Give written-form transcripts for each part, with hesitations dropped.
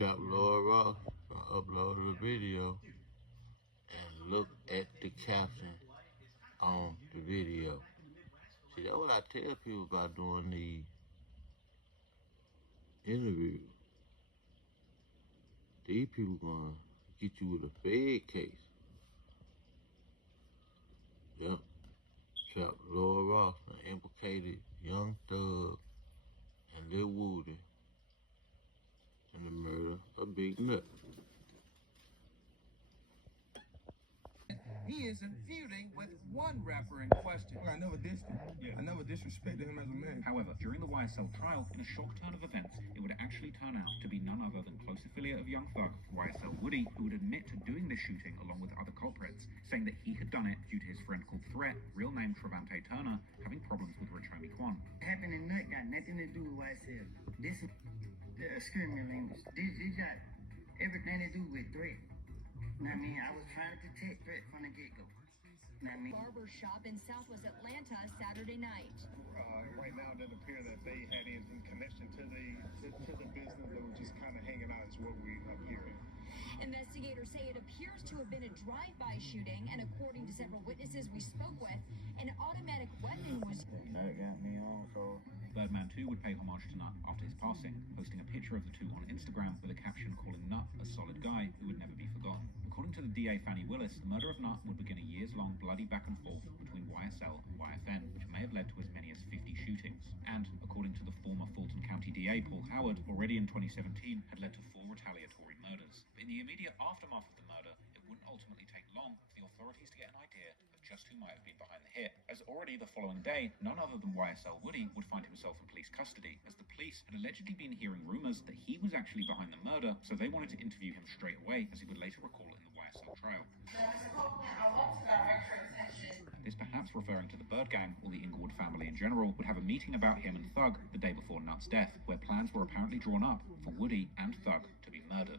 Trap Lord Ross uploaded a video and look at the caption on the video. See, that's what I tell people about doing these interviews. These people gonna get you with a fed case. Yep. Trap Lord Ross implicated Young Thug and Lil Woody in the murder of Big Nut. He isn't feuding with one rapper in question. I never dissed him. Yeah. I never disrespected him as a man. However, during the YSL trial, in a shock turn of events, it would actually turn out to be none other than close affiliate of Young Thug, YSL Woody, who would admit to doing this shooting along with other culprits, saying that he had done it due to his friend called Threat, real name Trevante Turner, having problems with Rich Homie Quan. Happened in Nut got nothing to do with YSL. This is screaming language. This got everything to do with Threat. I mean, I was trying to protect Threat from the get-go. Barber shop in Southwest Atlanta Saturday night. Right now, it doesn't appear that they had any connection to the business. They were just kind of hanging out, is what we are hearing. Investigators say it appears to have been a drive-by shooting, and according to several witnesses we spoke with, an automatic weapon was. Nut got me on, so. Birdman 2 would pay homage to Nut after his passing, posting a picture of the two on Instagram with a caption calling Nut a solid guy who would never be forgotten. According to the DA Fannie Willis, the murder of Nut would begin a years-long bloody back and forth between YSL and YFN, which may have led to as many as 50 shootings. And, according to the former Fulton County DA Paul Howard, already in 2017 had led to 4 retaliatory murders. But in the immediate aftermath of the murder, it wouldn't ultimately take long for the authorities to get an idea of just who might have been behind the hit, as already the following day, none other than YSL Woody would find himself in police custody, as the police had allegedly been hearing rumours that he was actually behind the murder, so they wanted to interview him straight away, as he would later recall in the YSL trial. This perhaps referring to the Bird Gang, or the Inglewood family in general, would have a meeting about him and Thug the day before Nut's death, where plans were apparently drawn up for Woody and Thug to be murdered.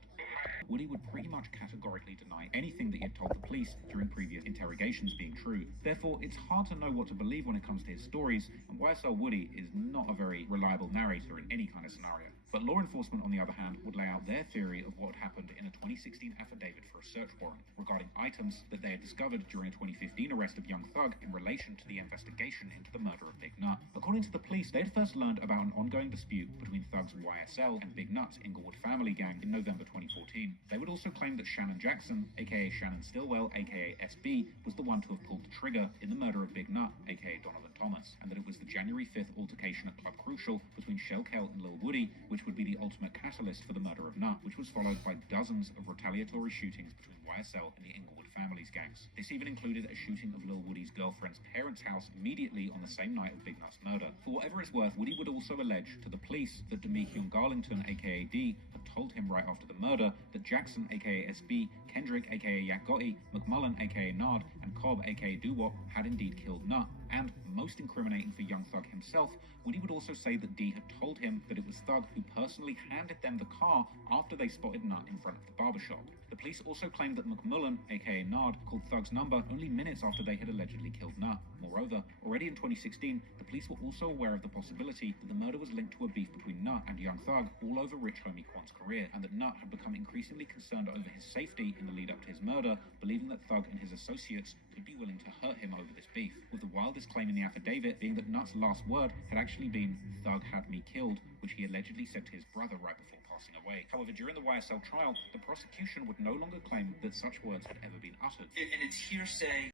Woody would pretty much categorically deny anything that he had told the police during previous interrogations being true. Therefore, it's hard to know what to believe when it comes to his stories, and YSL Woody is not a very reliable narrator in any kind of scenario. But law enforcement, on the other hand, would lay out their theory of what happened in a 2016 affidavit for a search warrant regarding items that they had discovered during a 2015 arrest of Young Thug in relation to the investigation into the murder of Big Nut. According to the police, they had first learned about an ongoing dispute between Thug's YSL and Big Nut's Inglewood family gang in November 2014. They would also claim that Shannon Jackson, aka Shannon Stillwell, aka SB, was the one to have pulled the trigger in the murder of Big Nut, aka Donovan Thomas, and that it was the January 5th altercation at Club Crucial between Shell Kel and Lil Woody which would be the ultimate catalyst for the murder of Nut, which was followed by dozens of retaliatory shootings between YSL and the Inglewood family's gangs. This even included a shooting of Lil Woody's girlfriend's parents' house immediately on the same night of Big Nut's murder. For whatever it's worth, Woody would also allege to the police that Demekion Garlington, aka D, had told him right after the murder that Jackson, aka SB, Kendrick, aka Yak Gotti, McMullen, aka Nard, and Cobb, aka Doo-Wop, had indeed killed Nut. And, most incriminating for Young Thug himself, Woody would also say that D had told him that it was Thug who personally handed them the car after they spotted Nut in front of the barbershop. The police also claimed that McMullen, aka Nard, called Thug's number only minutes after they had allegedly killed Nut. Moreover, already in 2016, the police were also aware of the possibility that the murder was linked to a beef between Nut and Young Thug all over Rich Homie Quan's career, and that Nut had become increasingly concerned over his safety in the lead up to his murder, believing that Thug and his associates could be willing to hurt him over this beef, with the wildest claim in the affidavit being that Nut's last word had actually been, "Thug had me killed," which he allegedly said to his brother right before passing away. However, during the YSL trial, the prosecution would no longer claim that such words had ever been uttered. And it's hearsay.